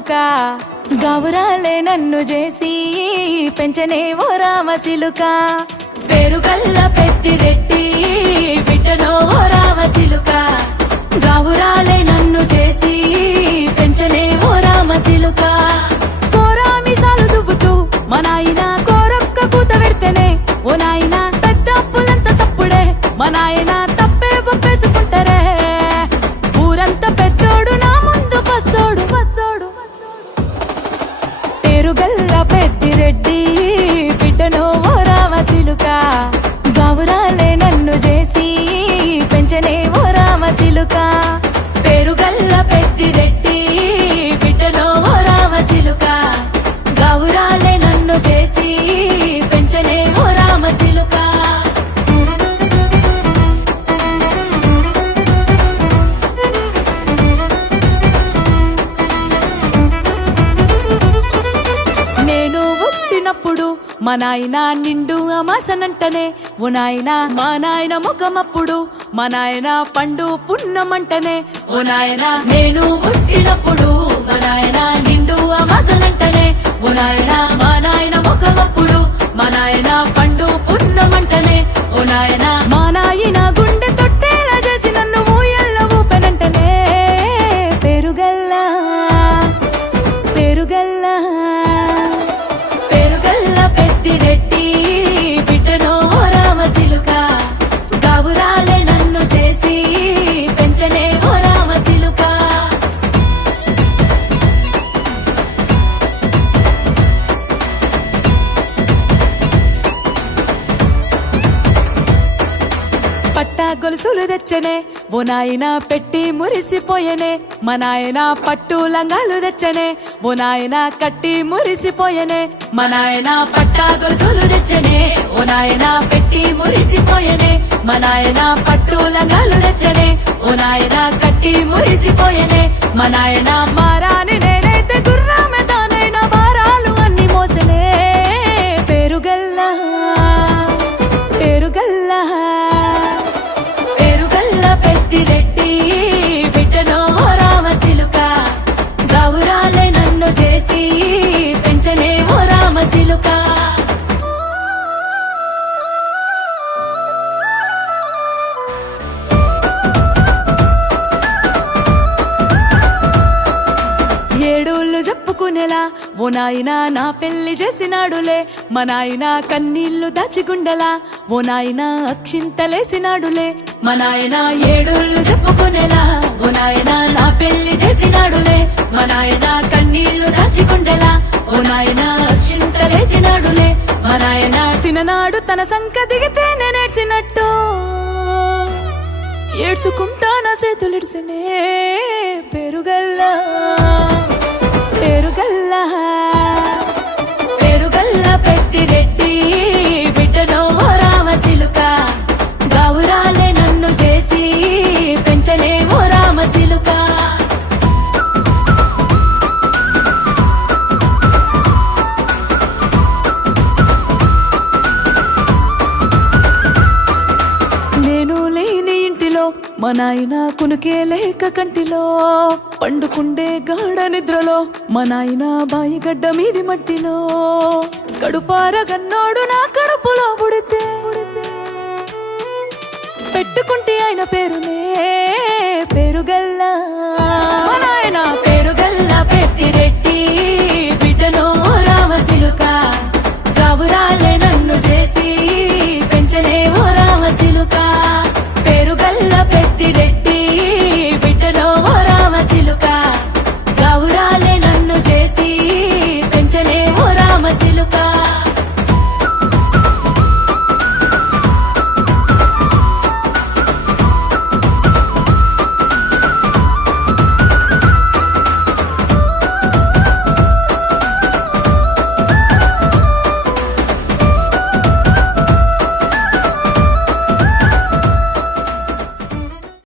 సిలుక గౌరాలే నన్ను చేసి పెంచనే ఓ రామ సిలుక పేరుగల్ల పెద్దిరెడ్డి బిడ్డనో ఓ రామ సిలుక గౌరాలే నన్ను చేసి పెంచనే ఓ రామ సిలుక కోరామిసాలు దువ్వుతూ మా నాయన కోరొక్క కూత పెడితేనే ఓ నాయన పెద్ద అప్పులంత సప్పుడే మా నాయన తప్పే ఒప్పేసుకుంటారే ఊరంతా పెద్దోడు నా ముందు బస్సోడు బస్సోడు పేరుగల్ల పెద్దిరెడ్డి బిడ్డనో ఓ రామ సిలుక గౌరాలే నన్ను చేసి పెంచనే ఓ రామ సిలుక పేరుగల్ల పెద్దిరెడ్డి బిడ్డనో ఓ రామ సిలుక గౌరాలే నన్ను చేసి పెంచనే ఓ రామ సిలుక నేను పుట్టినప్పుడు మా నాయన నిండు అమాసనంటనే ఓ నాయన మా నాయన ముఖమప్పుడు మా నాయన పండు పున్నమంటనే ఓ నాయనా నేను పుట్టినప్పుడు మా నాయన నిండు అమాసనంటనే ఓ నాయనా మా నాయన ముఖమప్పుడు మా నాయన పండు పున్నమంటనే ఓ నాయనా మా నాయన గుండె తొట్టేలా చేసి నన్ను ఊయల్ల ఊపెనంటనే పేరుగల్లా పేరుగల్లా పేరుగల్ల పెద్దిరెడ్డి బిడ్డనో ఓ రామ సిలుక గౌరాలే నన్ను చేసి పెంచనే ఓ రామ సిలుక పట్టా గొలుసులు తెచ్చనే ఓ నాయన పెట్టి మురిసిపోయనే మా నాయన పట్టు లంగాలు తెచ్చనే ఓ నాయన కట్టి మురిసిపోయనే మా నాయన పట్టా గొలుసులు తెచ్చనే ఓ నాయన పెట్టి మురిసిపోయనే మా నాయన పట్టు లంగాలు తెచ్చనే ఓ నాయన కట్టి మురిసిపోయనే మా నాయన మారాని నేనైతే గుర్రామె తానైనా భారాలు అన్ని మోసనే పేరుగల్లా పేరుగల్లా పేరుగల్ల పెద్దిరెడ్డి బిడ్డనో ఓ రామ సిలుక గౌరాలే నన్ను చేసి పెంచనే ఓ రామ సిలుక ఏడోళ్ళు చెప్పుకునేలా ఓ నాయన నా పెళ్లి చేసినాడులే మా నాయన కన్నీళ్లు దాచిగుండెలా ఓ నాయన అక్షింతలేసినాడులే మా నాయన ఏడుళ్ళు చెప్పుకునేలా ఓ నాయన నా పెళ్లి చేసినాడులే మా నాయన కన్నీళ్లు దాచికుండేలా ఓ నాయన చింతలేసినాడులే మా నాయన సిననాడు తన సంక దిగితే నేనేడ్చినట్టు ఏడ్చుకుంటా నా చేతులిడిసినే పేరుగల్లా పేరుగల్లా పేరుగల్ల పెద్దిరెడ్డి బిడ్డనో ఓ రామ సిలుక గౌరాలే నన్ను చేసి పెంచనే ఓ రామ సిలుక నేను లేని ఇంటిలో మా నాయన కునుకే లేక కంటిలో పండుకుండే గాఢ నిద్రలో మా నాయన బాయి గడ్డ మీది మట్టిలో కడుపార గన్నోడు నా కడుపులో పుడితే పెట్టుకుంటే ఆయన పేరునే పేరుగల్లా మా నాయన పేరుగల్ల పెద్దిరెడ్డి